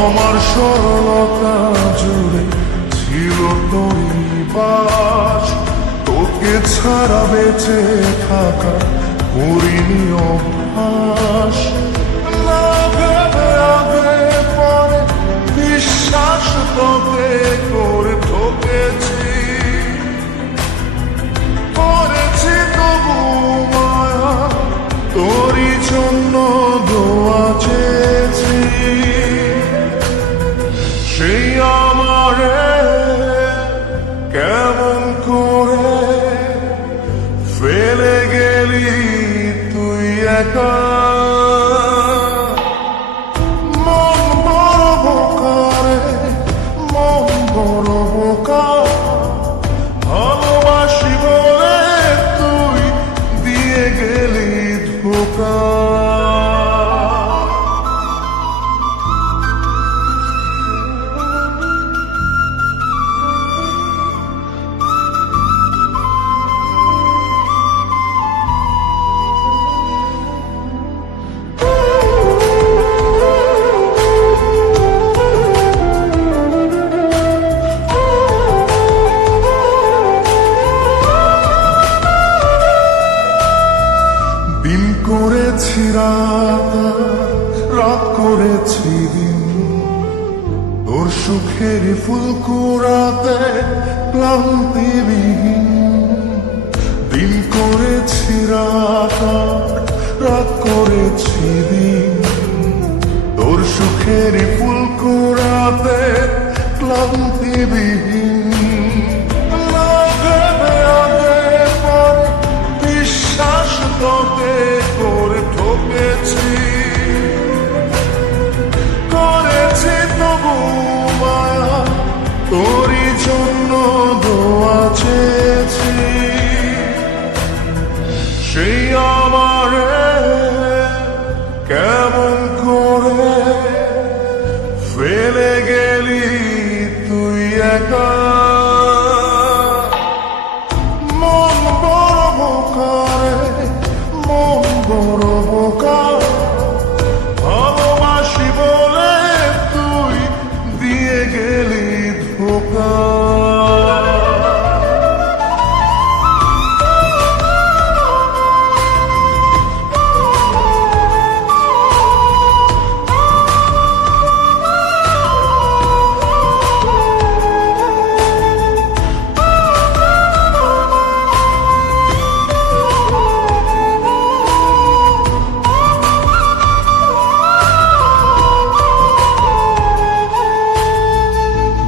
আমার সরলতা জুড়ে ছিল তোরই বাস, তোকে ছাড়া বেঁচে থাকা করিনি অভ্যাস। না ভেবে আগে পরে বিশ্বাস তোকে করে ঠকেছি, করেছি তবু মায়া তোরই জন্য দোয়া চেয়েছি। সেই আমারে কেমন করে ফেলে গেলি তুই একা। মন বড় বোকা রে, মন বড় বোকা, ভালোবাসি বলে তুই দিয়ে গেলি ধোকা। দিন করেছি রাত, রাত করেছি দিন, তোর সুখের ফুল কুড়াতে ক্লান্তিবিহীন। দিন করেছি রাত, রাত করেছি দিন, তোর সুখের ফুল কুড়াতে ক্লান্তিবিহীন। তোকে করে ঠকেছি, করেছি তবু মায়া তোরই জন্য দোয়া চেয়েছি। সেই আমারে কেমন করে ফেলে গেলি তুই একা। মন বড় বোকা রে, মন বড় বোকা, ভালোবাসি বলে তুই দিয়ে গেলি ধোকা।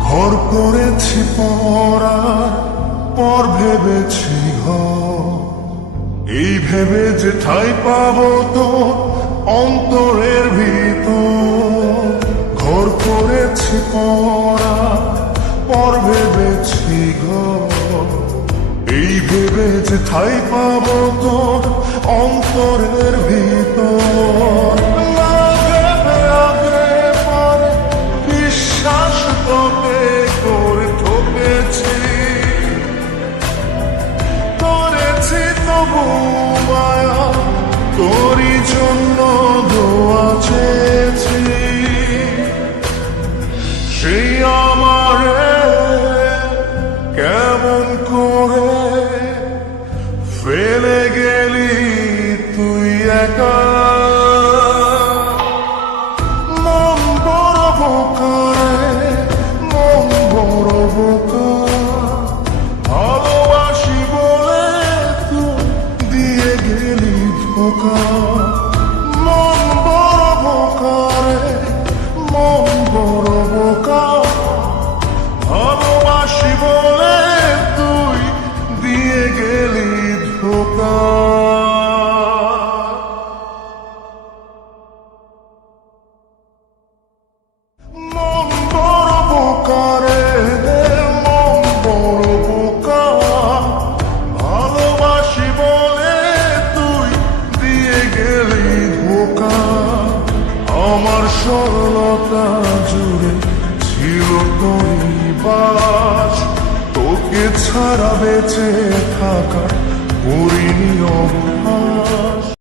ঘর করেছি পরার পর ভেবেছি ঘর, এই ভেবে যে ঠাই পাবো তো অন্তরের ভিতর। ঘর করেছি পরার পর ভেবেছি ঘর, এই ভেবে যে ঠাই পাবো তো অন্তরের ভিতর। তোকে করে ঠকেছি, করেছি তবু মায়া তোরই জন্য দোয়া চেয়েছি। সেই আমারে কেমন করে ফেলে গেলি তুই একা। মন বড় বোকা রে, মন বড় বোকা, ভালোবাসি বলে তুই দিয়ে গেলি গেলি ধোকা। মন বড় বোকা রে, মন বড় বোকা। ভালোবাসি বলে তুই দিয়ে গেলি ধোকা। মন বড় বোকা রে, মন বড় বোকা। ভালোবাসি বলে তুই দিয়ে গেলি ধোকা। আমার সরলতা জুড়ে ছিল তোরই বাস, তোকে ছাড়া বেঁচে থাকার করিনি অভ্যাস।